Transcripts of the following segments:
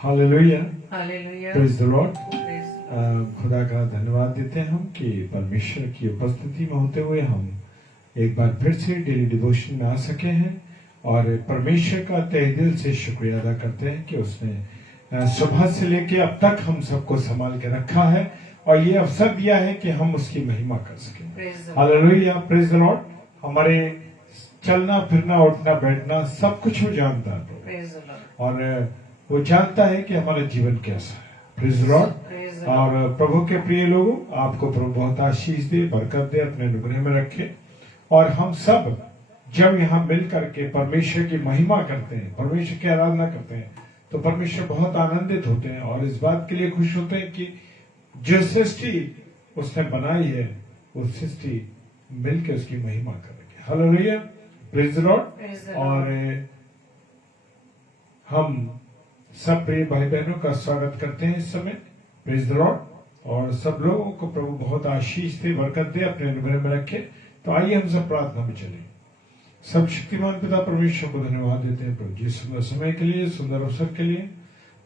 Hallelujah, hallelujah, praise the Lord. Praise खुदा का धन्यवाद देते हैं हम कि परमेश्वर की उपस्थिति में होते हुए हम एक बार फिर से डेली डिवोशन में आ सके हैं और परमेश्वर का तहे दिल से शुक्रिया अदा करते हैं कि उसने सुबह से लेकर अब तक हम सबको संभाल के रखा है और ये अवसर दिया है कि हम उसकी महिमा कर सकें। Hallelujah, praise the Lord. हमारे चलना फिरना उठना बैठना सब कुछ वो जानता है प्रेज द लॉर्ड, और वो जानता है कि हमारा जीवन कैसा है। Praise the Lord. और प्रभु के प्रिय लोगों, आपको प्रभु बहुत आशीष दे, बरकत दे, अपने अनुग्रह में रखे। और हम सब जब यहाँ मिल करके परमेश्वर की महिमा करते हैं, परमेश्वर की आराधना करते हैं, तो परमेश्वर बहुत आनंदित होते हैं और इस बात के लिए खुश होते हैं कि जो सृष्टि उसने बनाई है वो सृष्टि मिलकर उसकी महिमा करेगी। Hallelujah, praise the Lord. और हम सब प्रिय भाई बहनों का स्वागत करते हैं इस समय। Praise the Lord. और सब लोगों को प्रभु बहुत आशीष दे, बरकत दे, अपने अनुग्रह में रखे। तो आइए हम सब प्रार्थना में चलें। सब शक्तिमान पिता परमेश्वर को धन्यवाद देते हैं प्रभु जी सुंदर समय के लिए, सुंदर अवसर के लिए।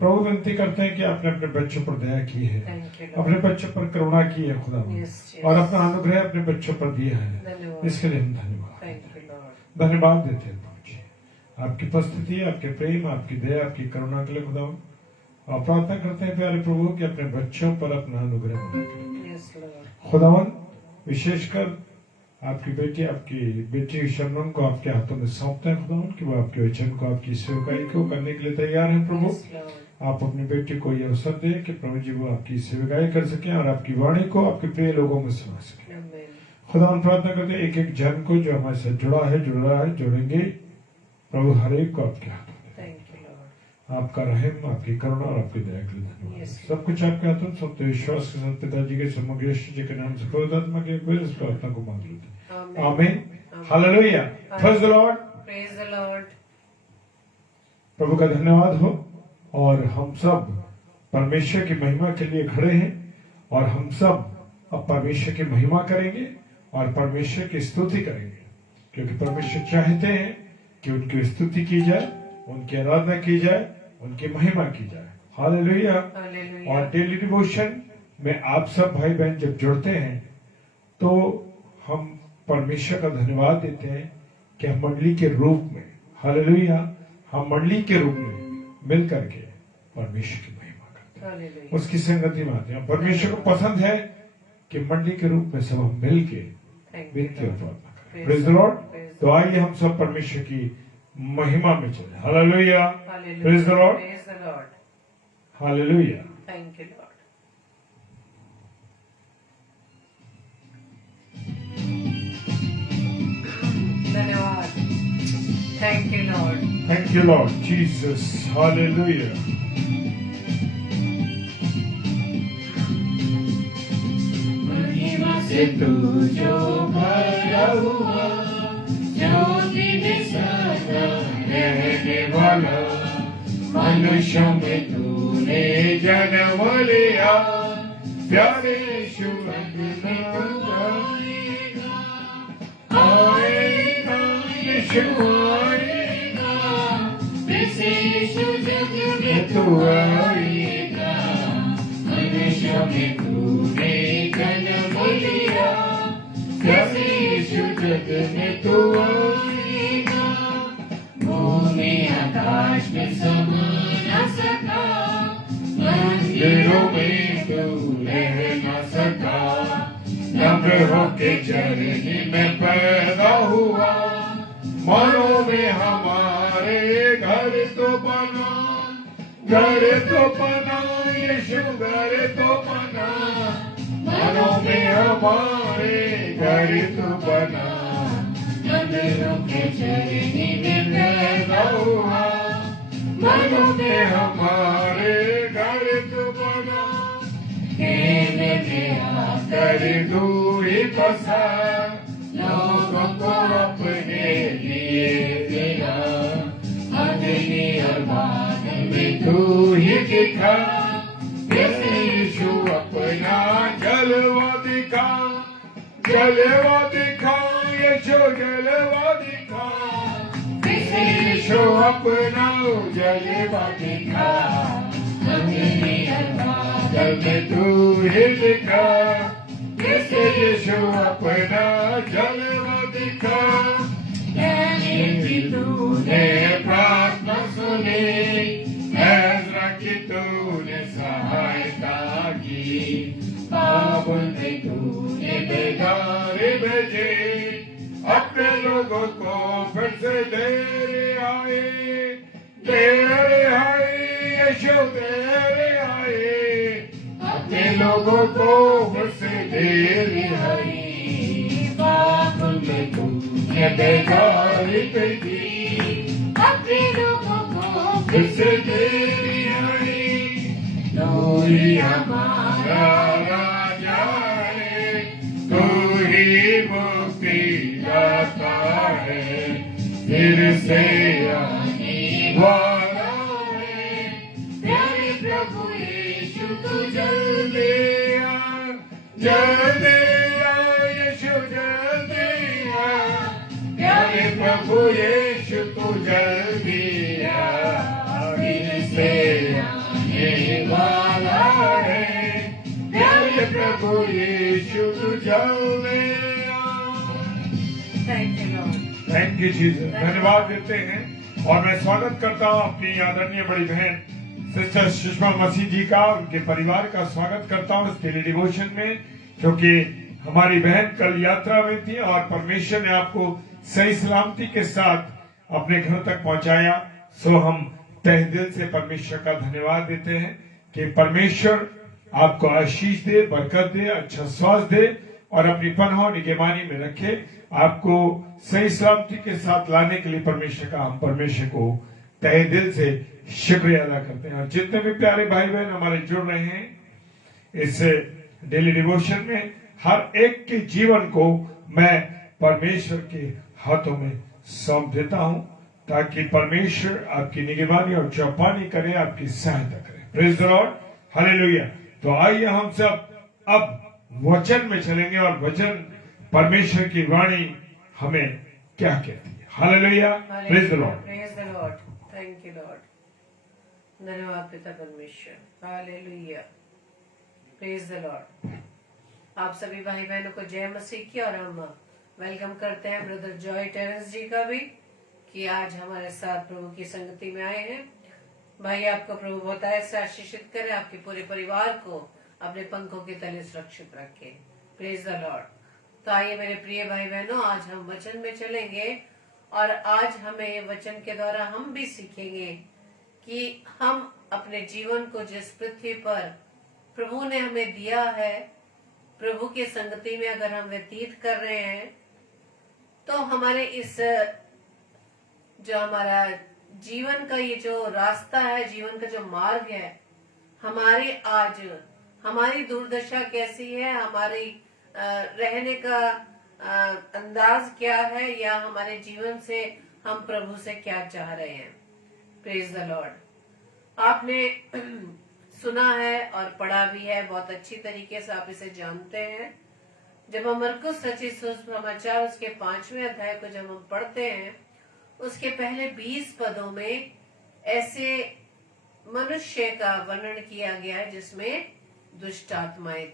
प्रभु विनती करते हैं कि आपने अपने बच्चों पर दया की है, अपने बच्चों पर करुणा की है खुदा, और अपना अनुग्रह अपने बच्चों पर दिया है। इसके लिए हम धन्यवाद देते हैं प्रभु जी। आपकी उपस्थिति, आपके प्रेम, आपकी दया, आपकी करुणा के लिए खुदा और प्रार्थना करते हैं प्यारे प्रभु कि अपने बच्चों पर अपना अनुग्रह बना खुदावन। विशेषकर आपकी बेटी शबनम को आपके हाथों में सौंपते हैं खुदावन कि वो आपके वचन को, आपकी सेवकाई को करने के लिए तैयार हैं प्रभु। आप अपनी बेटी को यह अवसर दें कि प्रभु जी वो आपकी सेवकाई कर सके और आपकी वाणी को आपके प्रिय लोगों में सुना सके। खुदावन प्रार्थना करते हैं एक एक जन को जो हमारे साथ जुड़ा है, जुड़ रहा है, जुड़ेंगे प्रभु, हर एक को आपके हाथों में। आपका रहम, आपकी करुणा और आपकी दया के लिए धन्यवाद। सब कुछ आपके हाथों में सत्य विश्वास के साथ पिताजी के समग्र यीशु जी के नाम से पवित्रात्मा के इस प्रार्थना को मांग लेते हैं। आमीन। Hallelujah, praise the Lord, praise the Lord. प्रभु का धन्यवाद हो। और हम सब परमेश्वर की महिमा के लिए खड़े हैं और हम सब अब परमेश्वर की महिमा करेंगे और परमेश्वर की स्तुति करेंगे, क्योंकि परमेश्वर चाहते हैं कि उनकी स्तुति की जाए, उनकी आराधना की जाए, उनकी महिमा की जाए। हालेलुया। और डेली डिवोशन में आप सब भाई बहन जब जुड़ते हैं तो हम परमेश्वर का धन्यवाद देते हैं कि हम मंडली के रूप में, हालेलुया, हम मंडली के रूप में मिल करके परमेश्वर की महिमा करते हैं, उसकी संगति में आते हैं। परमेश्वर को पसंद है कि मंडली के रूप में सब हम मिल के विनती और प्रार्थना करें। Praise the Lord. तो आइए हम सब परमेश्वर की महिमा में चले। Hallelujah, praise the Lord, hallelujah. Thank you Lord. धन्यवाद। Thank you Lord, thank you Lord Jesus. Hallelujah. महिमा से तू जो भरा हुआ, ज्योति में सदा रहने वाला, मनुष्यों में तूने जन्म लिया, प्यारे शुभ में तू आएगा, आएगा यीशु आएगा, यीशु जग में तू आएगा, मनुष्यों में तूने जन्म लिया, प्यारे यीशु जग में तू आएगा, भूमि आकाश में समा न सका, मंदिरों में तू रह न सका, नब्रों के चरनी में पैदा हुआ, मनो में हमारे घर तो बना, घर तो बना यीशु, घर तो बना, मनो में हमारे घर तो बना, मंदिरों के चरनी में पैदा हुआ, मनो में हमारे घर तो बना, कहने में आकर तू ही बसा, लोगों को अपने लिए तेरा, अग्नि और बादल में तू ही दिखा, यीशु अपना जलवा दिखा, जलवा दिखा, यीशु जलवा दिखा, यीशु अपना जलवा दिखा, अपने अवतार जल में तू ही दिखा, जैसे यीशु अपना जलवा दिखा। कहने की तूने प्रार्थना सुनी, ऐज़रा की तूने सहायता की। बाबुल में तूने बेदारी भेजे, अपने लोगों को फिर से दे रिहाई, दे रिहाई, यीशु दे रिहाई। अपने लोगों को फिर से दे रिहाई। बाबुल में तूने बेदारी भेजी, अपने लोगों को फिर से दे रिहाई। तू ही हमारा राजा है, तू ही मुक्ति दाता है, फिर से आने वाला है। प्यारे प्रभु यीशु तू जल्दी आ, जल्दी आ, यीशु जल्दी आ। प्यारे प्रभु यीशु तू जल्दी आ, फिर से आने वाला है। प्यारे प्रभु यीशु तू जल्दी आ। Thank you, Lord. Thank you Jesus. धन्यवाद देते हैं और मैं स्वागत करता हूं अपनी आदरणीय बड़ी बहन सिस्टर सुषमा मसीह जी का, उनके परिवार का स्वागत करता हूं इस डेली डिवोशन में, क्योंकि हमारी बहन कल यात्रा में थी और परमेश्वर ने आपको सही सलामती के साथ अपने घर तक पहुंचाया। सो हम तहे दिल से परमेश्वर का धन्यवाद देते हैं कि परमेश्वर आपको आशीष दे, बरकत दे, अच्छा स्वास्थ्य दे और अपनी पनाह निगरानी में रखे। आपको सही सलामती के साथ लाने के लिए हम परमेश्वर को तहे दिल से शुक्रिया अदा करते हैं। और जितने भी प्यारे भाई बहन हमारे जुड़ रहे हैं इस डेली डिवोशन में, हर एक के जीवन को मैं परमेश्वर के हाथों में सौंप देता हूं, ताकि परमेश्वर आपकी निगरानी और चौपानी करे, आपकी सहायता करे। Praise the Lord, hallelujah. तो आइए हम सब अब वचन में चलेंगे और वचन परमेश्वर की वाणी हमें क्या कहती है। Hallelujah, praise the Lord. Praise the Lord. Thank you, Lord. धन्यवाद पिता परमेश्वर। हालेलुया। Praise the Lord. आप सभी भाई बहनों को जय मसीह की, और हम वेलकम करते हैं ब्रदर जॉय टेरेंस जी का भी, कि आज हमारे साथ प्रभु की संगति में आए हैं। भाई आपको प्रभु बहुत ऐसे आशीषित करे, आपके पूरे परिवार को अपने पंखों के तले सुरक्षित रखे। Praise the Lord. तो आइए मेरे प्रिय भाई बहनों, आज हम वचन में चलेंगे और आज हमें वचन के द्वारा हम भी सीखेंगे कि हम अपने जीवन को जिस पृथ्वी पर प्रभु ने हमें दिया है, प्रभु की संगति में अगर हम व्यतीत कर रहे हैं, तो हमारे इस जो हमारा जीवन का ये जो रास्ता है, जीवन का जो मार्ग है, हमारे आज हमारी दुर्दशा कैसी है, हमारी रहने का अंदाज क्या है, या हमारे जीवन से हम प्रभु से क्या चाह रहे हैं। Praise the Lord. आपने सुना है और पढ़ा भी है, बहुत अच्छी तरीके से आप इसे जानते हैं। जब हम मरकुस रचित सुसमाचार उसके 5वें अध्याय को जब हम पढ़ते हैं, उसके पहले 20 पदों में ऐसे मनुष्य का वर्णन किया गया है जिसमें दुष्ट आत्माएं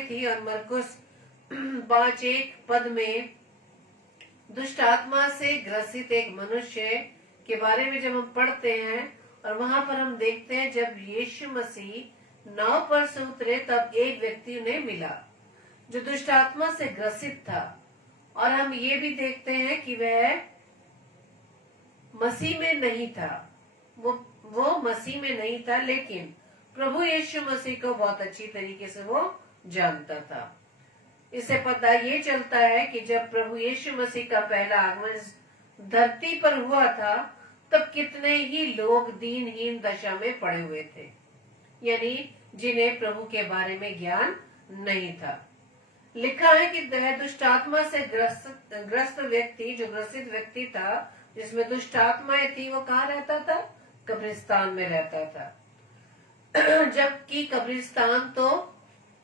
थी, और मरकुस 5:1 पद में दुष्ट आत्मा से ग्रसित एक मनुष्य के बारे में जब हम पढ़ते हैं, और वहां पर हम देखते हैं जब यीशु मसीह नाव पर से उतरे तब एक व्यक्ति उन्हें मिला जो दुष्ट आत्मा से ग्रसित था, और हम ये भी देखते हैं कि वह मसीह में नहीं था, वो मसीह में नहीं था, लेकिन प्रभु यीशु मसीह को बहुत अच्छी तरीके से वो जानता था। इससे पता ये चलता है कि जब प्रभु यीशु मसीह का पहला आगमन धरती पर हुआ था, तब कितने ही लोग दीनहीन दशा में पड़े हुए थे, यानी जिन्हें प्रभु के बारे में ज्ञान नहीं था। लिखा है कि दुष्ट आत्मा से ग्रस्त व्यक्ति, जो ग्रसित व्यक्ति था, जिसमें दुष्ट आत्माएं थी, वो कहाँ रहता था? कब्रिस्तान में रहता था। जबकि कब्रिस्तान तो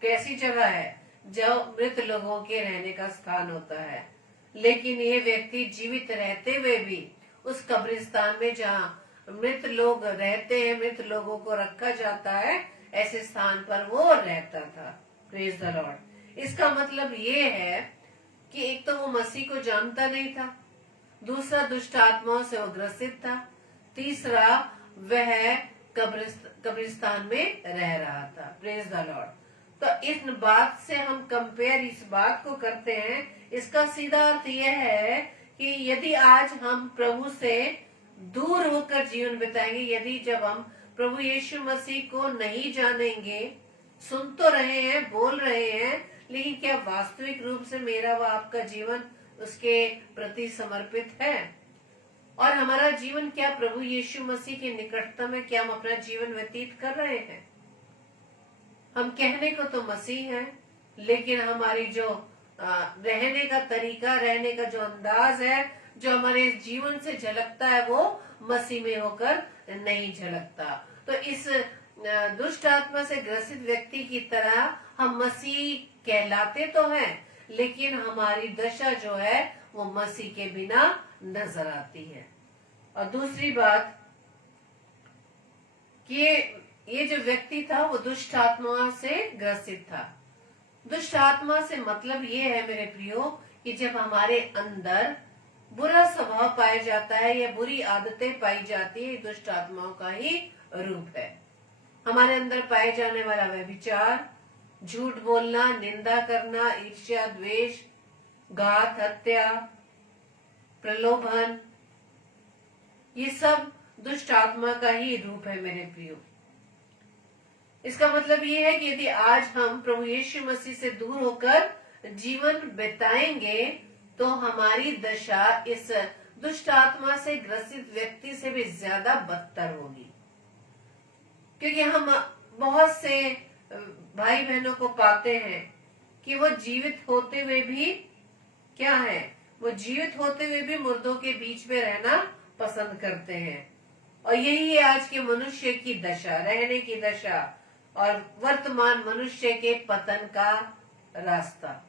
कैसी जगह है, जो मृत लोगों के रहने का स्थान होता है, लेकिन ये व्यक्ति जीवित रहते हुए भी उस कब्रिस्तान में, जहाँ मृत लोग रहते हैं, मृत लोगों को रखा जाता है, ऐसे स्थान पर वो रहता था। Praise the Lord. इसका मतलब ये है कि एक तो वो मसीह को जानता नहीं था, दूसरा दुष्ट आत्माओं से वो ग्रसित था, तीसरा वह कब्रिस्तान में रह रहा था। Praise the Lord. तो इस बात से हम कंपेयर इस बात को करते हैं, इसका सीधा अर्थ यह है कि यदि आज हम प्रभु से दूर होकर जीवन बिताएंगे, यदि जब हम प्रभु यीशु मसीह को नहीं जानेंगे, सुन तो रहे हैं, बोल रहे हैं, लेकिन क्या वास्तविक रूप से मेरा व आपका जीवन उसके प्रति समर्पित है? और हमारा जीवन क्या प्रभु यीशु मसीह की निकटता में क्या हम अपना जीवन व्यतीत कर रहे हैं? हम कहने को तो मसीह हैं, लेकिन हमारी जो रहने का तरीका, रहने का जो अंदाज है, जो हमारे जीवन से झलकता है, वो मसीह में होकर नहीं झलकता। तो इस दुष्ट आत्मा से ग्रसित व्यक्ति की तरह हम मसीह कहलाते तो हैं, लेकिन हमारी दशा जो है वो मसीह के बिना नजर आती है। और दूसरी बात कि ये जो व्यक्ति था वो दुष्ट आत्मा से ग्रसित था। दुष्ट आत्मा से मतलब ये है मेरे प्रियो कि जब हमारे अंदर बुरा स्वभाव पाया जाता है या बुरी आदतें पाई जाती है, दुष्ट आत्माओं का ही रूप है। हमारे अंदर पाए जाने वाला व्यभिचार, झूठ बोलना, निंदा करना, ईर्ष्या, द्वेष, घात, हत्या, प्रलोभन, ये सब दुष्ट आत्मा का ही रूप है मेरे प्रियो। इसका मतलब ये है कि यदि आज हम प्रभु यीशु मसीह से दूर होकर जीवन बिताएंगे तो हमारी दशा इस दुष्ट आत्मा से ग्रसित व्यक्ति से भी ज्यादा बदतर होगी। क्योंकि हम बहुत से भाई बहनों को पाते हैं कि वो जीवित होते हुए भी क्या है, वो जीवित होते हुए भी मुर्दों के बीच में रहना पसंद करते हैं। और यही है आज के मनुष्य की दशा, रहने की दशा और वर्तमान मनुष्य के पतन का रास्ता।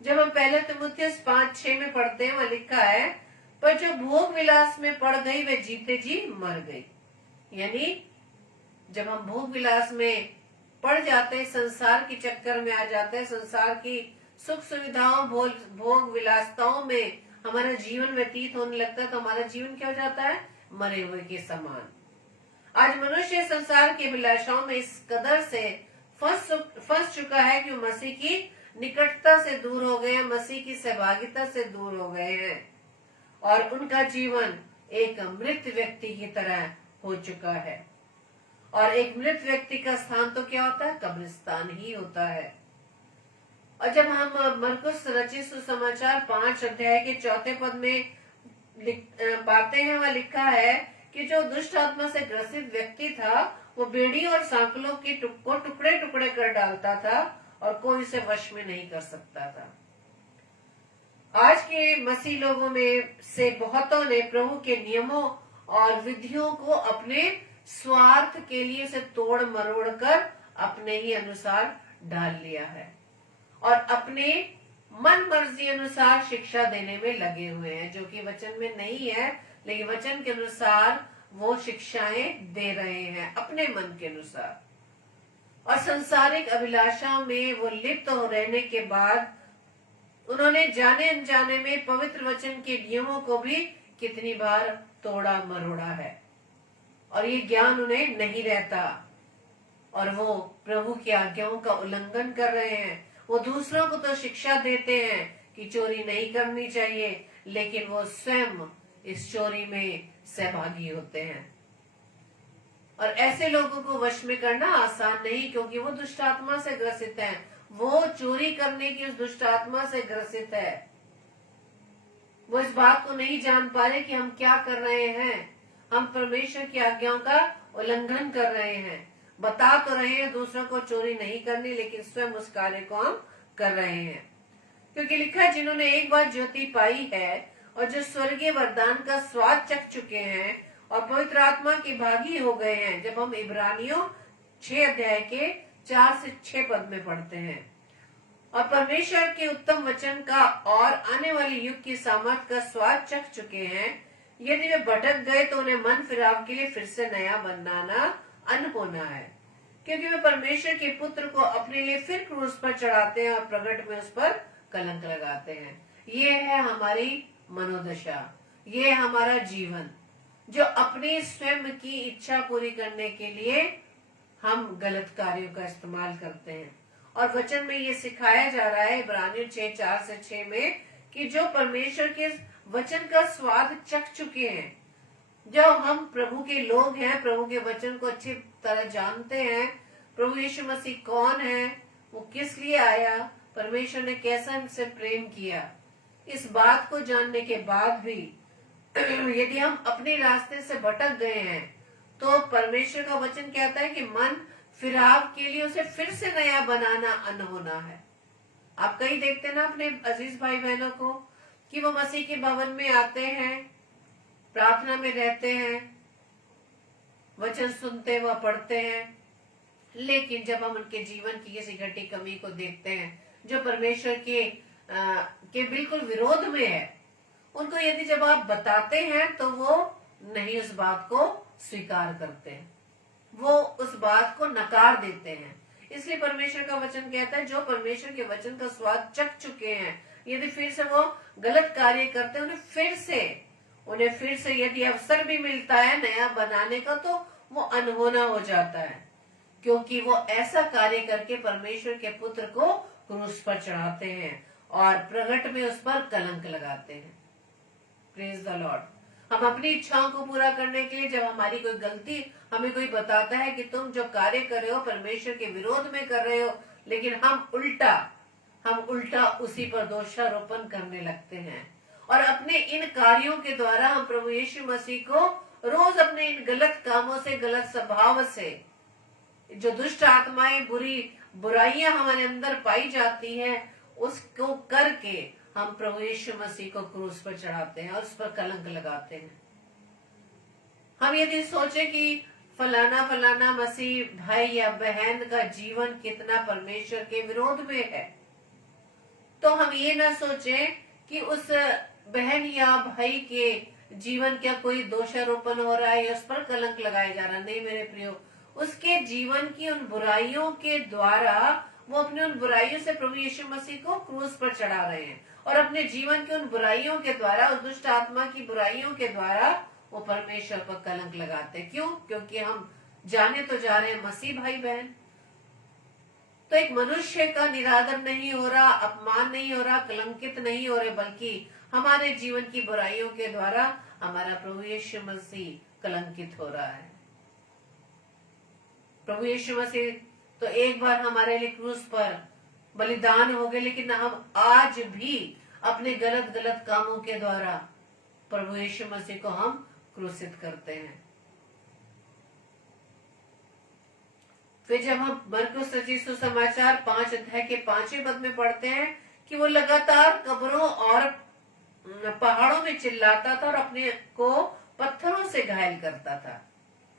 जब हम पहले तिमुथियुस 5:6 में पढ़ते हैं, वहाँ लिखा है, पर जो भोग विलास में पड़ गई वे जीते जी मर गई। यानी जब हम भोग विलास में पड़ जाते हैं, संसार के चक्कर में आ जाते हैं, संसार की सुख सुविधाओं, भोग विलासताओं में हमारा जीवन व्यतीत होने लगता है, तो हमारा जीवन क्या हो जाता है? मरे हुए के समान। आज मनुष्य संसार की अभिलाषाओं में इस कदर से फंस चुका है कि मसीह की निकटता से दूर हो गए हैं, मसीह की सहभागिता से दूर हो गए हैं और उनका जीवन एक मृत व्यक्ति की तरह हो चुका है। और एक मृत व्यक्ति का स्थान तो क्या होता है? कब्रिस्तान ही होता है। और जब हम मरकुस रचित सुसमाचार 5 अध्याय के 4 पद में पाते हैं, वहाँ लिखा है कि जो दुष्ट आत्मा से ग्रसित व्यक्ति था वो बेड़ी और सांकलों की टुकड़े टुकड़े कर डालता था और कोई उसे वश में नहीं कर सकता था। आज के मसीह लोगों में से बहुतों ने प्रभु के नियमों और विधियों को अपने स्वार्थ के लिए उसे तोड़ मरोड़ कर अपने ही अनुसार डाल लिया है और अपने मन मर्जी अनुसार शिक्षा देने में लगे हुए हैं, जो कि वचन में नहीं है, लेकिन वचन के अनुसार वो शिक्षाएं दे रहे हैं अपने मन के अनुसार। और सांसारिक अभिलाषाओं में वो लिप्त हो रहने के बाद उन्होंने जाने अनजाने में पवित्र वचन के नियमों को भी कितनी बार तोड़ा मरोड़ा है और ये ज्ञान उन्हें नहीं रहता और वो प्रभु की आज्ञाओं का उल्लंघन कर रहे हैं। वो दूसरों को तो शिक्षा देते हैं कि चोरी नहीं करनी चाहिए, लेकिन वो स्वयं इस चोरी में सहभागी होते हैं। और ऐसे लोगों को वश में करना आसान नहीं, क्योंकि वो दुष्ट आत्मा से ग्रसित हैं। वो चोरी करने की उस दुष्ट आत्मा से ग्रसित है। वो इस बात को नहीं जान पा रहे कि हम क्या कर रहे हैं। हम परमेश्वर की आज्ञाओं का उल्लंघन कर रहे हैं। बता तो रहे हैं दूसरों को चोरी नहीं करनी, लेकिन स्वयं उस कार्य को हम कर रहे हैं। क्योंकि लिखा है, जिन्होंने एक बार ज्योति पाई है और जो स्वर्गीय वरदान का स्वाद चख चुके हैं और पवित्र आत्मा के भागी हो गए हैं। जब हम इब्रानियों 6 अध्याय के 4 से 6 पद में पढ़ते हैं, और परमेश्वर के उत्तम वचन का और आने वाले युग की सामर्थ का स्वाद चख चुके हैं, यदि वे भटक गए तो उन्हें मन फिराव के लिए फिर से नया बनाना अनहोना है, क्योंकि वे परमेश्वर के पुत्र को अपने लिए फिर क्रूस पर चढ़ाते हैं और प्रकट में उस पर कलंक लगाते हैं। ये है हमारी मनोदशा, ये है हमारा जीवन, जो अपनी स्वयं की इच्छा पूरी करने के लिए हम गलत कार्यों का इस्तेमाल करते हैं। और वचन में ये सिखाया जा रहा है इब्रानियों 6:4-6 में कि जो परमेश्वर के वचन का स्वाद चख चुके हैं, जो हम प्रभु के लोग हैं, प्रभु के वचन को अच्छी तरह जानते हैं, प्रभु यीशु मसीह कौन है, वो किस लिए आया, परमेश्वर ने कैसा हमसे प्रेम किया, इस बात को जानने के बाद भी यदि हम अपने रास्ते से भटक गए हैं तो परमेश्वर का वचन कहता है कि मन फिराव के लिए उसे फिर से नया बनाना अनहोना है। आप कहीं देखते हैं ना अपने अजीज भाई बहनों को कि वो मसीह के भवन में आते हैं, प्रार्थना में रहते हैं, वचन सुनते व पढ़ते हैं, लेकिन जब हम उनके जीवन की किसी घटी कमी को देखते हैं जो परमेश्वर के बिल्कुल विरोध में है, उनको यदि जब आप बताते हैं तो वो नहीं उस बात को स्वीकार करते हैं, वो उस बात को नकार देते हैं। इसलिए परमेश्वर का वचन कहता है जो परमेश्वर के वचन का स्वाद चख चुके हैं, यदि फिर से वो गलत कार्य करते हैं, उन्हें फिर से यदि अवसर भी मिलता है नया बनाने का तो वो अनहोना हो जाता है, क्योंकि वो ऐसा कार्य करके परमेश्वर के पुत्र को क्रूस पर चढ़ाते हैं और प्रगट में उस पर कलंक लगाते हैं। Praise the Lord. हम अपनी इच्छाओं को पूरा करने के लिए जब हमारी कोई गलती हमें कोई बताता है कि तुम जो कार्य कर रहे हो परमेश्वर के विरोध में कर रहे हो, लेकिन हम उल्टा उसी पर दोषारोपण करने लगते हैं और अपने इन कार्यों के द्वारा हम प्रभु यीशु मसीह को रोज अपने इन गलत कामों से, गलत स्वभाव से, जो दुष्ट आत्माएं, बुराइयां हमारे अंदर पाई जाती हैं, उसको करके हम प्रभु यीशु मसीह को क्रूस पर चढ़ाते हैं और उस पर कलंक लगाते हैं। हम यदि सोचे कि फलाना मसीह भाई या बहन का जीवन कितना परमेश्वर के विरोध में है, तो हम ये ना सोचें कि उस बहन या भाई के जीवन क्या कोई दोषारोपण हो रहा है या उस पर कलंक लगाया जा रहा है। नहीं मेरे प्रियो, उसके जीवन की उन बुराइयों के द्वारा वो अपने उन बुराइयों से प्रभु यीशु मसीह को क्रूस पर चढ़ा रहे हैं और अपने जीवन के उन बुराइयों के द्वारा, उस दुष्ट आत्मा की बुराइयों के द्वारा वो परमेश्वर पर कलंक लगाते हैं। क्यों? क्योंकि हम जाने तो जा रहे हैं मसीह भाई बहन, तो एक मनुष्य का निरादर नहीं हो रहा, अपमान नहीं हो रहा, कलंकित नहीं हो रहे, बल्कि हमारे जीवन की बुराइयों के द्वारा हमारा प्रभु यीशु मसीह कलंकित हो रहा है। प्रभु यीशु मसीह तो एक बार हमारे लिए क्रूस पर बलिदान हो गए, लेकिन हम आज भी अपने गलत कामों के द्वारा प्रभु यीशु मसीह को हम क्रूसित करते हैं। फिर जब हम मरकुस रचित सुसमाचार 5 अध्याय के 5वें पद में पढ़ते हैं कि वो लगातार कब्रों और पहाड़ों में चिल्लाता था और अपने को पत्थरों से घायल करता था,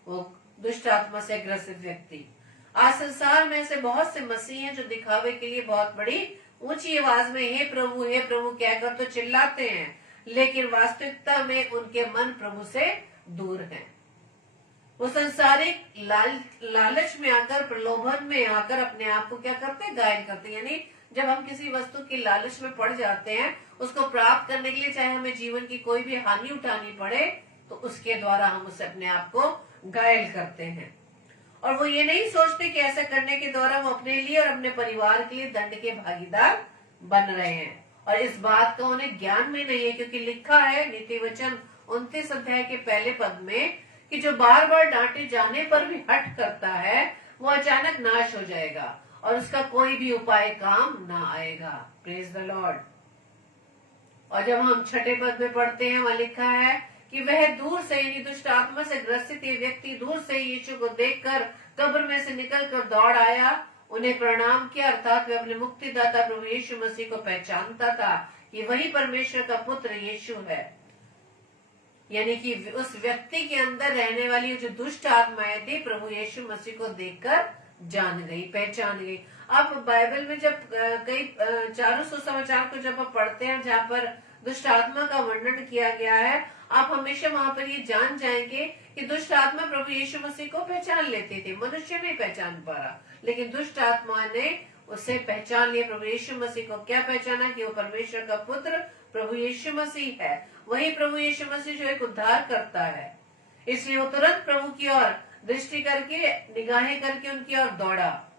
वो दुष्ट आत्मा से ग्रसित व्यक्ति। आज संसार में ऐसे बहुत से मसीह हैं जो दिखावे के लिए बहुत बड़ी ऊंची आवाज में हे प्रभु कहकर तो चिल्लाते हैं, लेकिन वास्तविकता में उनके मन प्रभु से दूर हैं। वो संसारिक लालच में आकर, प्रलोभन में आकर अपने आप को क्या करते हैं? घायल करते हैं। यानी जब हम किसी वस्तु की लालच में पड़ जाते हैं, उसको प्राप्त करने के लिए चाहे हमें जीवन की कोई भी हानि उठानी पड़े, तो उसके द्वारा हम उसे अपने आप को घायल करते हैं। और वो ये नहीं सोचते कि ऐसा करने के द्वारा वो अपने लिए और अपने परिवार के लिए दंड के भागीदार बन रहे हैं, और इस बात का उन्हें ज्ञान में नहीं है, क्योंकि लिखा है नीति वचन 29 अध्याय के पहले पद में कि जो बार बार डांटे जाने पर भी हट करता है वो अचानक नाश हो जाएगा और उसका कोई भी उपाय काम ना आएगा। Praise the Lord. और जब हम 6 पद में पढ़ते हैं, वहां लिखा है कि वह दूर से, यानी दुष्ट आत्मा से ग्रसित ये व्यक्ति दूर से यीशु को देखकर कब्र में से निकलकर दौड़ आया, उन्हें प्रणाम किया, अर्थात वह अपने मुक्तिदाता प्रभु यीशु मसीह को पहचानता था कि वही परमेश्वर का पुत्र यीशु है। यानी कि उस व्यक्ति के अंदर रहने वाली जो दुष्ट आत्माएं थी प्रभु यीशु मसीह को देखकर जान गई, पहचान गई। अब बाइबल में जब कई 4 सुसमाचार को जब आप पढ़ते हैं जहाँ पर दुष्ट आत्मा का वर्णन किया गया है, आप हमेशा वहां पर ये जान जाएंगे कि दुष्ट आत्मा प्रभु यीशु मसीह को पहचान लेती थी, मनुष्य नहीं पहचान पा रहा, लेकिन दुष्ट आत्मा ने उसे पहचान लिया। प्रभु यीशु मसीह को क्या पहचाना कि वो परमेश्वर का पुत्र प्रभु यीशु मसीह है, वही प्रभु यीशु मसीह जो एक उद्धार करता है। इसलिए वो तुरंत प्रभु की ओर दृष्टि करके, निगाहें करके उनकी ओर दौड़ा।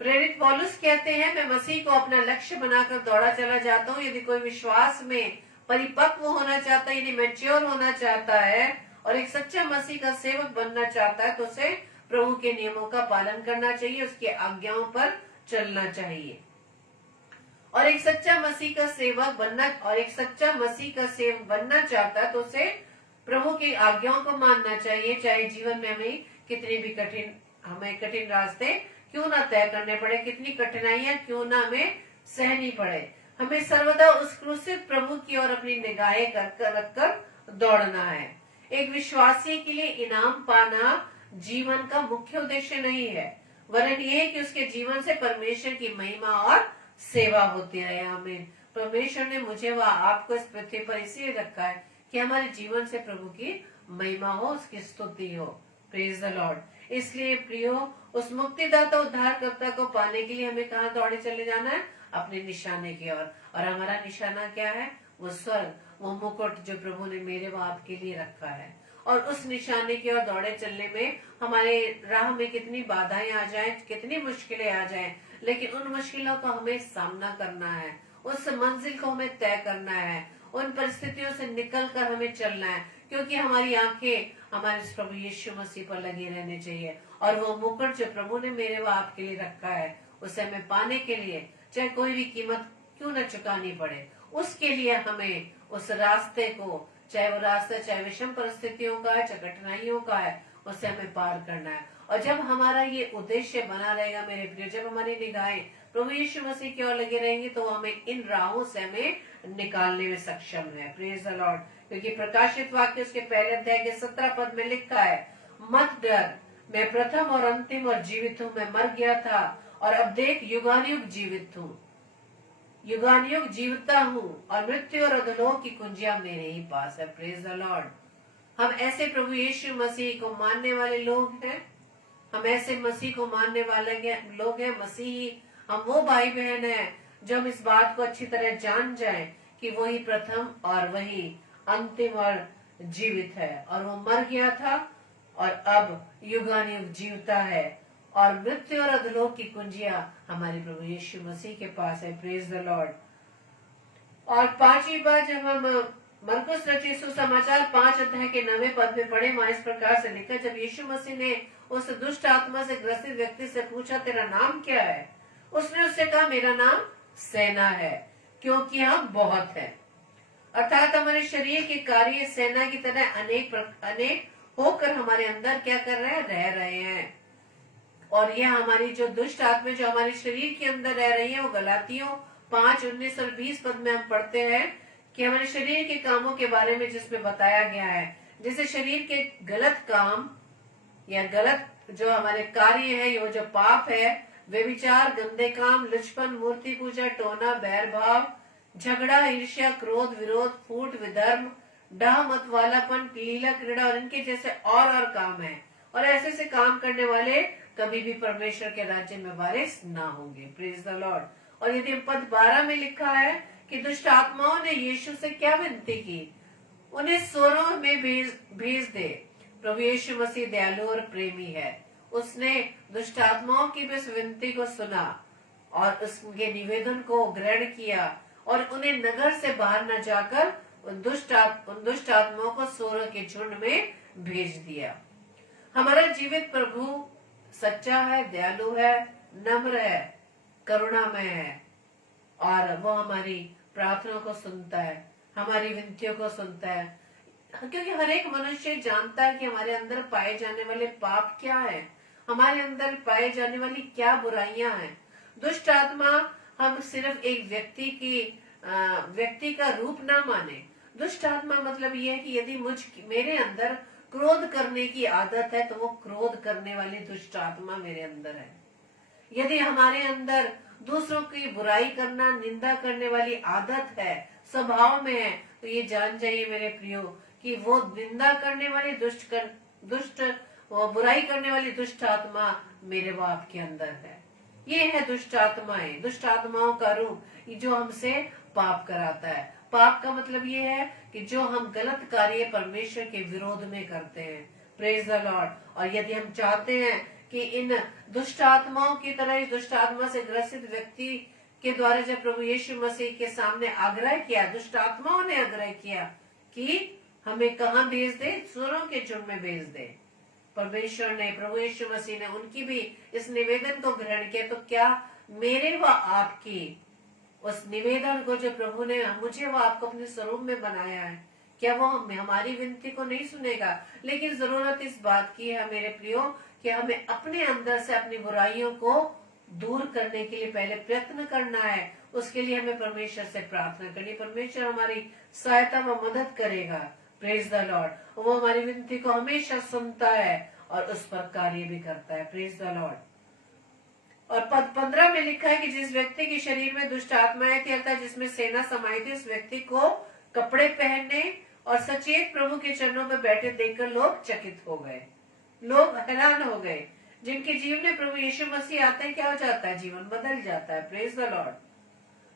प्रेरित पौलुस कहते हैं, मैं मसीह को अपना लक्ष्य बनाकर दौड़ा चला जाता हूँ। यदि कोई विश्वास में परिपक्व होना चाहता है, यदि मैच्योर होना चाहता है और एक सच्चा मसीह का सेवक बनना चाहता है, तो उसे प्रभु के नियमों का पालन करना चाहिए, उसकी आज्ञाओं पर चलना चाहिए। और एक सच्चा मसीह का सेवक बनना चाहता है तो उसे प्रभु की आज्ञाओं को मानना चाहिए, चाहे जीवन में हमें कितनी भी कठिन रास्ते क्यों ना तय करने पड़े, कितनी कठिनाइयां क्यों ना हमें सहनी पड़े। हमें सर्वदा उस क्रूसित प्रभु की ओर अपनी निगाहें रखकर दौड़ना है। एक विश्वासी के लिए इनाम पाना जीवन का मुख्य उद्देश्य नहीं है, वरन ये है कि उसके जीवन से परमेश्वर की महिमा और सेवा होती रहे। आमीन। परमेश्वर ने मुझे व आपको इस पृथ्वी पर इसलिए रखा है कि हमारे जीवन से प्रभु की महिमा हो, उसकी स्तुति हो। Praise the Lord. इसलिए प्रियो, उस मुक्तिदाता उद्धारकर्ता को पाने के लिए हमें कहाँ दौड़े चले जाना है? अपने निशाने की ओर। और हमारा निशाना क्या है? वो स्वर्ग, वो मुकुट जो प्रभु ने मेरे व आपके लिए रखा है। और उस निशाने की ओर दौड़े चलने में हमारे राह में कितनी बाधाएं आ जाएं, कितनी मुश्किलें आ जाएं, लेकिन उन मुश्किलों का हमें सामना करना है, उस मंजिल को हमें तय करना है, उन परिस्थितियों से निकलकर हमें चलना है, क्योंकि हमारी आंखें हमारे प्रभु यीशु मसीह पर लगी रहनी चाहिए। और वो मुकुट जो प्रभु ने मेरे व आपके लिए रखा है, उसे हमें पाने के लिए चाहे कोई भी कीमत क्यों न चुकानी पड़े, उसके लिए हमें उस रास्ते को, चाहे वो रास्ता चाहे विषम परिस्थितियों का है, चाहे कठिनाइयों का है, उसे हमें पार करना है। और जब हमारा ये उद्देश्य बना रहेगा मेरे प्रिय, जब हमारी निगाहें प्रभु यीशु मसीह की ओर लगे रहेंगी, तो हमें इन राहों से हमें निकालने में सक्षम है। Praise the Lord. क्योंकि प्रकाशित वाक्य उसके पहले अध्याय के 17 पद में लिखा है, मत डर, मैं प्रथम और अंतिम और जीवित हूँ। मैं मर गया था और अब देख युगानुयुग जीवित हूँ, युगानुयुग जीवता हूँ, और मृत्यु और अधोलोक की कुंजियां मेरे ही पास है। Praise the Lord. हम ऐसे प्रभु यीशु मसीह को मानने वाले लोग हैं, हम ऐसे मसीह को मानने वाले लोग हैं, मसीही। हम वो भाई बहन हैं जो हम इस बात को अच्छी तरह जान जाएं कि वही प्रथम और वही अंतिम और जीवित है, और वो मर गया था और अब युगानुयुग जीवता है, और मृत्यु और अधोलोक की कुंजियां हमारे प्रभु यीशु मसीह के पास है। Praise the Lord. और 5वीं बार जब हम मरकुस रचित सुसमाचार 5 अध्याय के 9वें पद में पढ़े, वहां इस प्रकार से लिखा, जब यीशु मसीह ने उस दुष्ट आत्मा से ग्रसित व्यक्ति से पूछा, तेरा नाम क्या है? उसने उससे कहा, मेरा नाम सेना है, क्योंकि हम बहुत हैं। अर्थात हमारे शरीर के कार्य सेना की तरह अनेक होकर हमारे अंदर क्या कर रहे हैं? रह रहे हैं। और यह हमारी जो दुष्ट आत्मा जो हमारे शरीर के अंदर रह रही है, वो गलातियों 5:19 और 20 पद में हम पढ़ते हैं कि हमारे शरीर के कामों के बारे में जिसमें बताया गया है, जैसे शरीर के गलत काम या गलत जो हमारे कार्य है, ये जो पाप है, व्यभिचार, गंदे काम, लुचपन, मूर्ति पूजा, टोना, बैर भाव, झगड़ा, ईर्ष्या, क्रोध, विरोध, फूट, विधर्म, डाह, मतवालापन, लीला क्रीड़ा और इनके जैसे और काम है। और ऐसे से काम करने वाले कभी भी परमेश्वर के राज्य में वारिस ना होंगे। Praise the Lord. और यदि पद 12 में लिखा है कि दुष्ट आत्माओं ने यीशु से क्या विनती की? उन्हें सोरों में भेज दे। प्रभु यीशु मसीह दयालु और प्रेमी है, उसने दुष्ट आत्माओं की भी उस विनती को सुना और उसके निवेदन को ग्रहण किया और उन्हें नगर से बाहर न जाकर उन दुष्ट आत्माओं को सोरों के झुंड में भेज दिया। हमारा जीवित प्रभु सच्चा है, दयालु है, नम्र है, करुणामय है, और वो हमारी प्रार्थना को सुनता है, हमारी विनतियों को सुनता है, क्योंकि हर एक मनुष्य जानता है कि हमारे अंदर पाए जाने वाले पाप क्या है, हमारे अंदर पाए जाने वाली क्या बुराइयां हैं। दुष्ट आत्मा हम सिर्फ एक व्यक्ति का रूप ना माने। दुष्ट आत्मा मतलब ये है कि यदि मेरे अंदर क्रोध करने की आदत है, तो वो क्रोध करने वाली दुष्ट आत्मा मेरे अंदर है। यदि हमारे अंदर दूसरों की बुराई करना, निंदा करने वाली आदत है, स्वभाव में है, तो ये जान जाइए मेरे प्रियो कि वो निंदा करने वाली दुष्ट वो बुराई करने वाली दुष्ट आत्मा मेरे व आपके अंदर है। ये है दुष्ट आत्माएं, दुष्ट आत्माओं का रूप जो हमसे पाप कराता है। पाप का मतलब ये है कि जो हम गलत कार्य परमेश्वर के विरोध में करते हैं। Praise the Lord. और यदि हम चाहते हैं कि इन दुष्ट आत्माओं की तरह इस दुष्ट आत्मा से ग्रसित व्यक्ति के द्वारा जब प्रभु यीशु मसीह के सामने आग्रह किया, दुष्ट आत्माओं ने आग्रह किया कि हमें कहाँ भेज दे, सुरों के झुंड में भेज दे। परमेश्वर ने, प्रभु यीशु मसीह ने उनकी भी इस निवेदन को ग्रहण किया। तो क्या मेरे व आपकी उस निवेदन को जो प्रभु ने मुझे व आपको अपने स्वरूप में बनाया है, क्या वो हमारी विनती को नहीं सुनेगा? लेकिन जरूरत इस बात की है मेरे प्रियो कि हमें अपने अंदर से अपनी बुराइयों को दूर करने के लिए पहले प्रयत्न करना है। उसके लिए हमें परमेश्वर से प्रार्थना करनी। परमेश्वर हमारी सहायता व मदद करेगा। Praise the Lord. वो हमारी विनती को हमेशा सुनता है और उस पर कार्य भी करता है। Praise the Lord. और पद 15 में लिखा है कि जिस व्यक्ति के शरीर में दुष्ट आत्माएं थी अर्थात जिसमें सेना समाई थी, उस व्यक्ति को कपड़े पहनने और सचेत प्रभु के चरणों में बैठे देखकर लोग चकित हो गए, लोग हैरान हो गए। जिनके जीवन में प्रभु यीशु मसीह आते हैं क्या हो जाता है? जीवन बदल जाता है। Praise the Lord.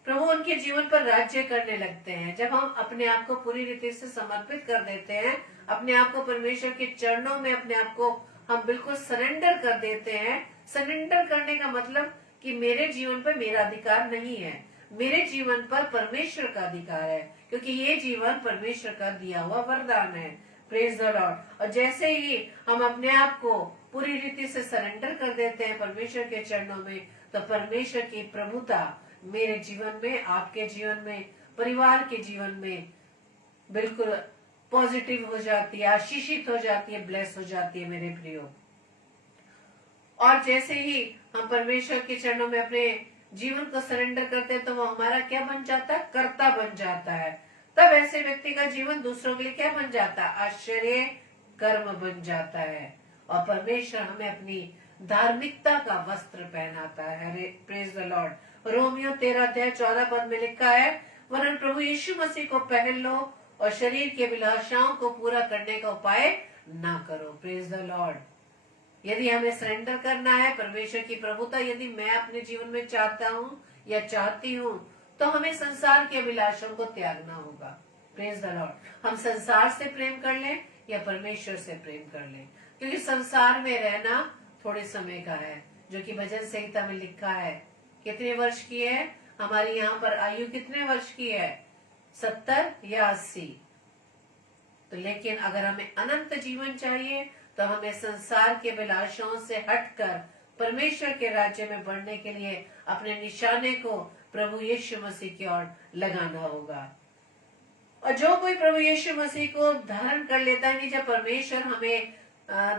प्रभु उनके जीवन पर राज्य करने लगते हैं। जब हम अपने आप को पूरी रीति से समर्पित कर देते हैं, अपने आप को परमेश्वर के चरणों में अपने आप को हम बिल्कुल सरेंडर कर देते हैं। सरेंडर करने का मतलब कि मेरे जीवन पर मेरा अधिकार नहीं है, मेरे जीवन पर परमेश्वर का अधिकार है, क्योंकि ये जीवन परमेश्वर का दिया हुआ वरदान है। Praise the Lord. और जैसे ही हम अपने आप को पूरी रीति से सरेंडर कर देते हैं परमेश्वर के चरणों में, तो परमेश्वर की प्रभुता मेरे जीवन में, आपके जीवन में, परिवार के जीवन में बिल्कुल पॉजिटिव हो जाती है, आशीषित हो जाती है, ब्लेस हो जाती है मेरे प्रियो। और जैसे ही हम परमेश्वर के चरणों में अपने जीवन को सरेंडर करते हैं तो वो हमारा क्या बन जाता है? कर्ता बन जाता है। तब ऐसे व्यक्ति का जीवन दूसरों के लिए क्या बन जाता है? आश्चर्य कर्म बन जाता है। और परमेश्वर हमें अपनी धार्मिकता का वस्त्र पहनाता है। Praise the Lord. रोमियो 13:14 में लिखा है, वरन प्रभु यीशु मसीह को पहन लो और शरीर के अभिलाषाओं को पूरा करने का उपाय ना करो। Praise the Lord. यदि हमें सरेंडर करना है परमेश्वर की प्रभुता, यदि मैं अपने जीवन में चाहता हूँ या चाहती हूँ, तो हमें संसार के अभिलाषों को त्यागना होगा। Praise the Lord. हम संसार से प्रेम कर लें या परमेश्वर से प्रेम कर लें, क्योंकि संसार में रहना थोड़े समय का है, जो कि भजन संहिता में लिखा है। कितने वर्ष की है हमारी यहाँ पर आयु? कितने वर्ष की है? 70 या 80? तो लेकिन अगर हमें अनंत जीवन चाहिए तो हमें संसार के अभिलाषाओं से हटकर परमेश्वर के राज्य में बढ़ने के लिए अपने निशाने को प्रभु यीशु मसीह की ओर लगाना होगा। और जो कोई प्रभु यीशु मसीह को धारण कर लेता है, जब परमेश्वर हमें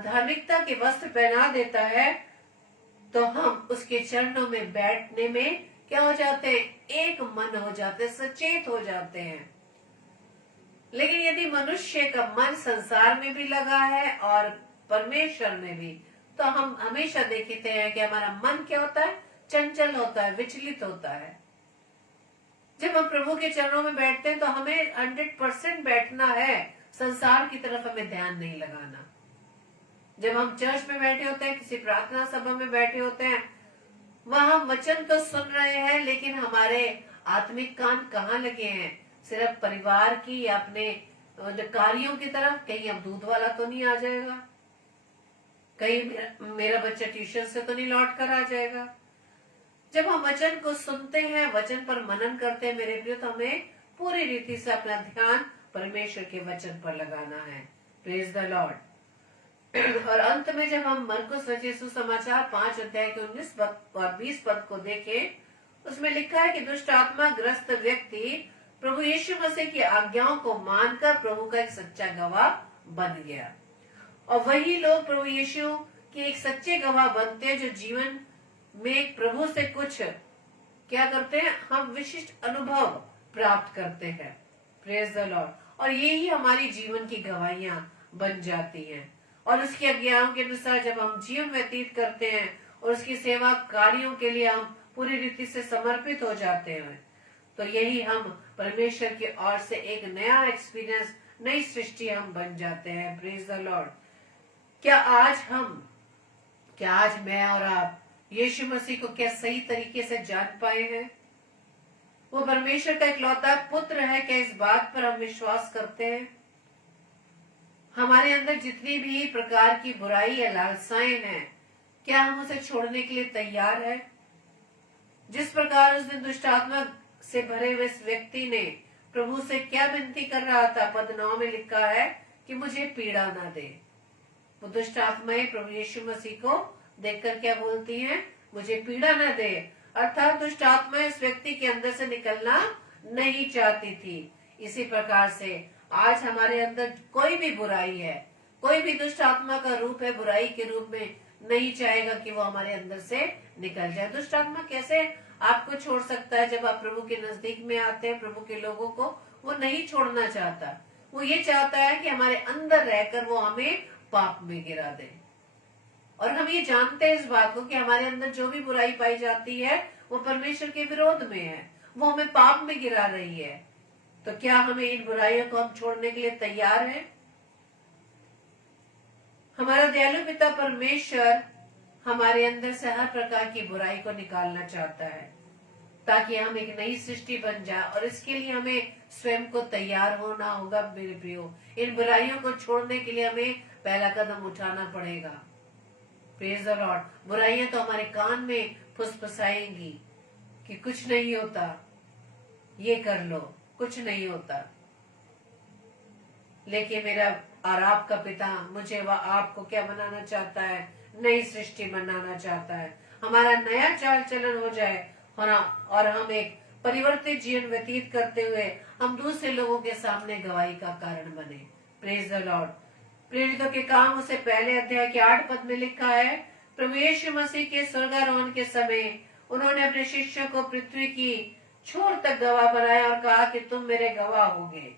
धार्मिकता के वस्त्र पहना देता है, तो हम उसके चरणों में बैठने में क्या हो जाते हैं? एक मन हो जाते हैं, सचेत हो जाते हैं। लेकिन यदि मनुष्य का मन संसार में भी लगा है और परमेश्वर में भी, तो हम हमेशा देखते हैं कि हमारा मन क्या होता है? चंचल होता है, विचलित होता है। जब हम प्रभु के चरणों में बैठते हैं तो हमें 100% बैठना है, संसार की तरफ हमें ध्यान नहीं लगाना। जब हम चर्च में बैठे होते हैं, किसी प्रार्थना सभा में बैठे होते हैं, वहां हम वचन तो सुन रहे हैं, लेकिन हमारे आत्मिक कान कहाँ लगे हैं? सिर्फ परिवार की या अपने कार्यों की तरफ। कहीं अब दूध वाला तो नहीं आ जाएगा, कहीं मेरा बच्चा ट्यूशन से तो नहीं लौट कर आ जाएगा। जब हम वचन को सुनते हैं, वचन पर मनन करते हैं मेरे प्रिय, तो हमें पूरी रीति से अपना ध्यान परमेश्वर के वचन पर लगाना है। Praise the Lord. और अंत में जब हम मरकुस रचित सुसमाचार 5 अध्याय के 19 और 20 पद को देखें, उसमें लिखा है कि दुष्ट आत्मा ग्रस्त व्यक्ति प्रभु यीशु मसीह की आज्ञाओं को मानकर प्रभु का एक सच्चा गवाह बन गया। और वही लोग प्रभु यीशु के एक सच्चे गवाह बनते हैं जो जीवन में प्रभु से कुछ क्या करते हैं? हम विशिष्ट अनुभव प्राप्त करते हैं। Praise the Lord. और यही हमारी जीवन की गवाहियां बन जाती हैं। और उसकी आज्ञाओं के अनुसार जब हम जीवन व्यतीत करते हैं और उसकी सेवा कार्यों के लिए हम पूरी रीति से समर्पित हो जाते हैं, तो यही हम परमेश्वर की ओर से एक नया एक्सपीरियंस, नई सृष्टि हम बन जाते हैं। Praise the Lord. क्या आज मैं और आप यीशु मसीह को क्या सही तरीके से जान पाए हैं? वो परमेश्वर का इकलौता पुत्र है, क्या इस बात पर हम विश्वास करते हैं? हमारे अंदर जितनी भी प्रकार की बुराई या लालसाएं हैं, क्या हम उसे छोड़ने के लिए तैयार है? जिस प्रकार उस दिन दुष्ट आत्मा से भरे हुए इस व्यक्ति ने प्रभु से क्या विनती कर रहा था, पद 9 में लिखा है कि मुझे पीड़ा ना दे। वो दुष्ट आत्माएं प्रभु यीशु मसीह को देखकर क्या बोलती हैं? मुझे पीड़ा न दे। अर्थात दुष्ट आत्मा इस व्यक्ति के अंदर से निकलना नहीं चाहती थी। इसी प्रकार से आज हमारे अंदर कोई भी बुराई है, कोई भी दुष्ट आत्मा का रूप है, बुराई के रूप में नहीं चाहेगा कि वो हमारे अंदर से निकल जाए। दुष्ट आत्मा कैसे आपको छोड़ सकता है? जब आप प्रभु के नजदीक में आते हैं, प्रभु के लोगों को वो नहीं छोड़ना चाहता। वो ये चाहता है कि हमारे अंदर रहकर वो हमें पाप में गिरा दे। और हम ये जानते हैं इस बात को कि हमारे अंदर जो भी बुराई पाई जाती है वो परमेश्वर के विरोध में है, वो हमें पाप में गिरा रही है। तो क्या हमें इन बुराइयों को हम छोड़ने के लिए तैयार हैं? हमारा दयालु पिता परमेश्वर हमारे अंदर से हर प्रकार की बुराई को निकालना चाहता है ताकि हम एक नई सृष्टि बन जाए, और इसके लिए हमें स्वयं को तैयार होना होगा। मेरे प्रियो, इन बुराइयों को छोड़ने के लिए हमें पहला कदम उठाना पड़ेगा। Praise the Lord. बुराइयां तो हमारे कान में फुसफुसाएंगी कि कुछ नहीं होता, ये कर लो, कुछ नहीं होता। लेकिन मेरा और आपका पिता मुझे व आपको क्या बनाना चाहता है? नई सृष्टि बनाना चाहता है। हमारा नया चाल चलन हो जाए और हम एक परिवर्तित जीवन व्यतीत करते हुए हम दूसरे लोगों के सामने गवाही का कारण बने। Praise the Lord. प्रेरितों के काम उसे पहले अध्याय के 8 पद में लिखा है, प्रभु यीशु मसीह के स्वर्गारोहण के समय उन्होंने अपने शिष्यों को पृथ्वी की छोर तक गवाह बनाया और कहा कि तुम मेरे गवाह होगे।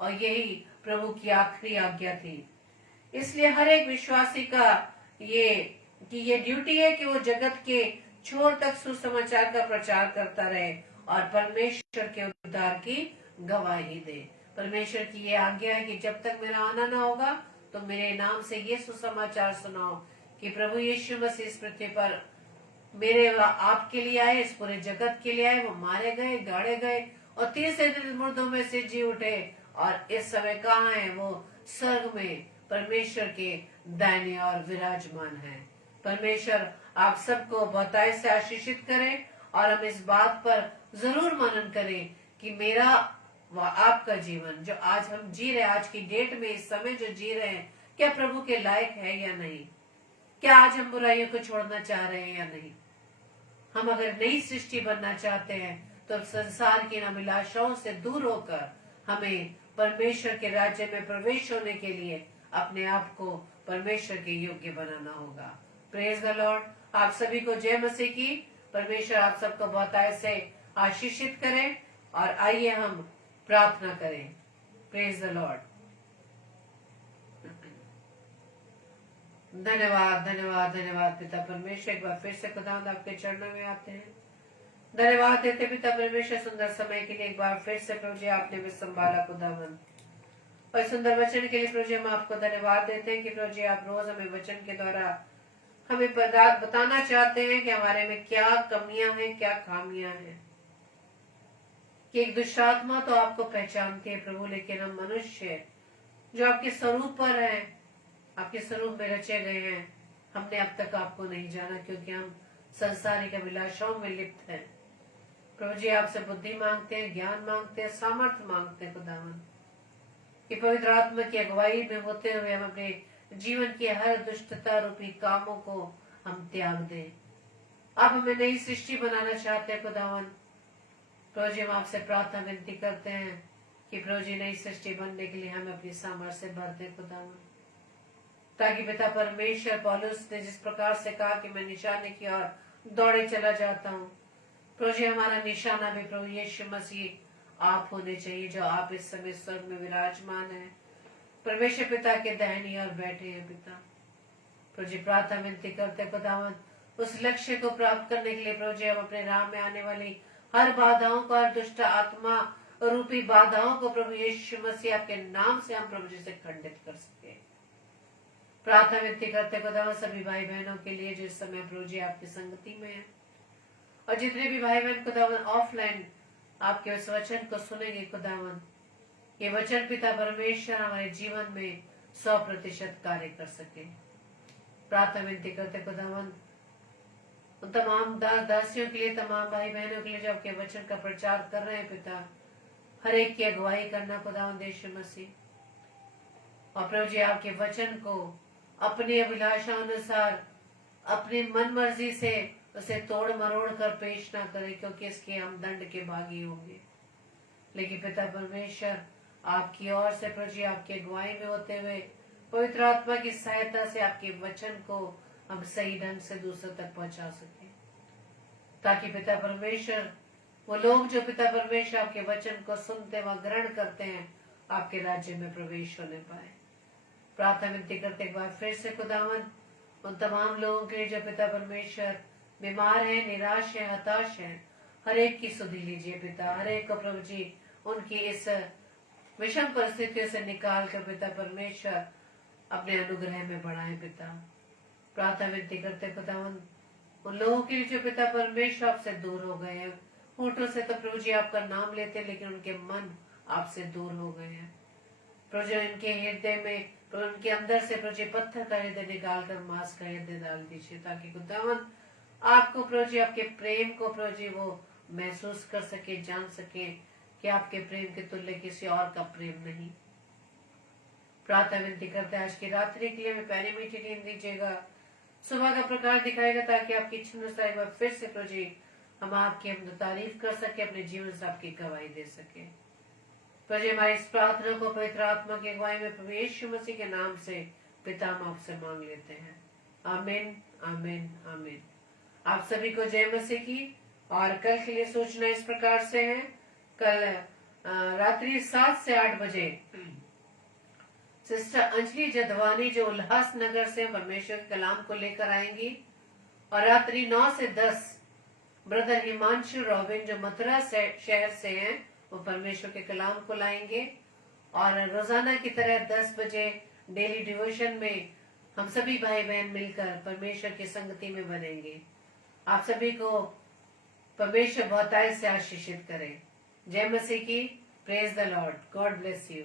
और यही प्रभु की आखिरी आज्ञा थी। इसलिए हर एक विश्वासी का ये ड्यूटी है कि वो जगत के छोर तक सुसमाचार का प्रचार करता रहे और परमेश्वर के उद्धार की गवाही दे। परमेश्वर की ये आज्ञा है कि जब तक मेरा आना ना होगा तो मेरे नाम से ये सुसमाचार सुनाओ कि प्रभु यीशु मसीह इस पृथ्वी पर मेरे व आपके लिए आए, इस पूरे जगत के लिए आए। वो मारे गए, गाड़े गए और तीसरे दिन मुर्दों में से जी उठे, और इस समय कहाँ है? वो स्वर्ग में परमेश्वर के दाहिने और विराजमान है। परमेश्वर आप सबको बहुतायत से आशीषित करे और हम इस बात पर जरूर मनन करें कि मेरा व आपका जीवन जो आज हम जी रहे, आज की डेट में इस समय जो जी रहे हैं, क्या प्रभु के लायक है या नहीं? क्या आज हम बुराइयों को छोड़ना चाह रहे हैं या नहीं? हम अगर नई सृष्टि बनना चाहते हैं तो संसार की अभिलाषाओं से दूर होकर हमें परमेश्वर के राज्य में प्रवेश होने के लिए अपने आप को परमेश्वर के योग्य बनाना होगा। Praise the Lord. आप सभी को जय मसीह की। परमेश्वर आप सबको बहुतायत से आशीषित करे और आइए हम प्रार्थना करें। Praise the Lord. धन्यवाद धन्यवाद धन्यवाद पिता परमेश्वर। एक बार फिर से खुदावंद आपके चरणों में आते हैं। धन्यवाद देते पिता परमेश्वर सुंदर समय के लिए। एक बार फिर से प्रभु जी आपने भी संभाला खुदावंद, और सुंदर वचन के लिए प्रभु जी हम आपको धन्यवाद देते हैं कि प्रभु जी आप रोज हमें वचन के द्वारा हमें बताना चाहते हैं कि हमारे में क्या कमियां हैं, क्या खामियां हैं। कि एक दुष्ट आत्मा तो आपको पहचानती है प्रभु, लेकिन हम मनुष्य जो आपके स्वरूप पर हैं, आपके स्वरूप में रचे गए हैं, हमने अब तक आपको नहीं जाना क्योंकि हम संसारिक अभिलाषाओं में लिप्त हैं। प्रभु जी आपसे बुद्धि मांगते हैं, ज्ञान मांगते हैं, सामर्थ्य मांगते हैं खुदावन, कि पवित्र आत्मा की अगुवाई में होते हुए हम अपने जीवन की हर दुष्टता रूपी कामों को हम त्याग दें। आप हमें नई सृष्टि बनाना चाहते हैं खुदावन। प्रभु जी हम आपसे प्रार्थना विनती करते हैं कि प्रभु जी नई सृष्टि बनने के लिए हमें अपनी सामर्थ्य से भर दे खुदावन, ताकि पिता परमेश्वर पौलुस ने जिस प्रकार से कहा कि मैं निशाने की ओर दौड़े चला जाता हूँ, प्रभु जी हमारा निशाना भी प्रभु यीशु मसीह आप होने चाहिए, जो आप इस समय स्वर्ग में विराजमान है, परमेश्वर पिता के दाहिनी ओर बैठे हैं। पिता प्रभु जी प्रार्थना विनती करते खुदावन, उस लक्ष्य को प्राप्त करने के लिए प्रभु जी हम अपने राह में आने वाली हर बाधाओं को, हर दुष्ट आत्मा रूपी बाधाओं को प्रभु यीशु मसीह आपके नाम से हम प्रभु जी से खंडित कर सके। प्रार्थना विनती करते खुदावन सभी भाई बहनों के लिए जो इस समय प्रभु जी आपकी संगति में है, और जितने भी भाई बहन खुदावन ऑफलाइन आपके उस वचन को सुनेंगे खुदावन, ये वचन पिता परमेश्वर हमारे जीवन में 100% कार्य कर सके। प्रार्थना विनती करते खुदावन उन तमाम दास दासियों के लिए, तमाम भाई बहनों के लिए जो आपके वचन का प्रचार कर रहे हैं पिता, हर एक की अगुवाई करना खुदावन यीशु मसीह, और प्रभु जी आपके वचन को अपनी अभिलाषा अनुसार अपनी मन मर्जी से उसे तोड़ मरोड़ कर पेश ना करे, क्योंकि इसके हम दंड के भागी होंगे। लेकिन पिता परमेश्वर आपकी ओर से प्रभु जी आपकी अगुवाई में होते हुए पवित्र आत्मा की सहायता से आपके वचन को हम सही ढंग से दूसरों तक पहुंचा सके, ताकि पिता परमेश्वर वो लोग जो पिता परमेश्वर आपके वचन को सुनते व ग्रहण करते हैं आपके राज्य में प्रवेश होने पाए। प्रार्थना विनती करते एक बार फिर से खुदावन उन तमाम लोगों के जो पिता परमेश्वर बीमार है, निराश है, हताश है, हर एक की सुधि लीजिए पिता। हर एक को प्रभु जी उनकी इस विषम परिस्थितियों से निकाल कर पिता परमेश्वर अपने अनुग्रह में बढ़ाए पिता। प्रार्थना विनती करते खुदावन उन लोगों के लिए जो पिता परमेश्वर आपसे दूर हो गए हैं, होठों से तो प्रभु जी आपका नाम लेते लेकिन उनके मन आपसे दूर हो गए हैं। प्रभु जी इनके हृदय में, उनके अंदर से प्रभु जी पत्थर का हृदय निकाल कर मांस का हृदय डाल दीजिए, ताकि खुदावन आपको प्रभु जी आपके प्रेम को प्रभु जी वो महसूस कर सके, जान सके कि आपके प्रेम के तुल्य किसी और का प्रेम नहीं। प्रार्थना विनती करते आज की रात्रि के लिए हमें पैनी मीठी नींद दीजिएगा, सुबह का प्रकाश दिखाएगा, ताकि आपकी इच्छा एक बार फिर से प्रभु जी हम आपकी हम तारीफ कर सके, अपने जीवन से आपकी गवाही दे सके। प्रभु जी हमारी इस प्रार्थना को पवित्र आत्मा की अगुवाई में प्रभु यीशु मसीह के नाम से पिता हम आपसे मांग लेते हैं। आमीन, आमीन, आमीन। आप सभी को जय मसीह की। और कल के लिए सूचना इस प्रकार से है, कल रात्रि 7 से 8 बजे सिस्टर अंजलि जदवानी जो उल्लासनगर से परमेश्वर के कलाम को लेकर आएंगी, और रात्रि 9 से 10 ब्रदर हिमांशु रॉबिन जो मथुरा शहर से हैं वो परमेश्वर के कलाम को लाएंगे। और रोजाना की तरह 10 बजे डेली डिवोशन में हम सभी भाई बहन मिलकर परमेश्वर की संगति में बनेंगे। आप सभी को परमेश्वर बहुतायत से आशीषित करे। जय मसीह की। Praise the Lord. God bless you.